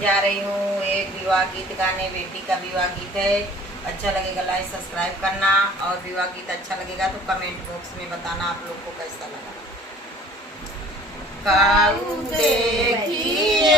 जा रही हूँ एक विवाह गीत गाने। बेटी का विवाह गीत है। अच्छा लगेगा लाइक सब्सक्राइब करना, और विवाह गीत अच्छा लगेगा तो कमेंट बॉक्स में बताना आप लोग को कैसा लगा। काऊ देखिए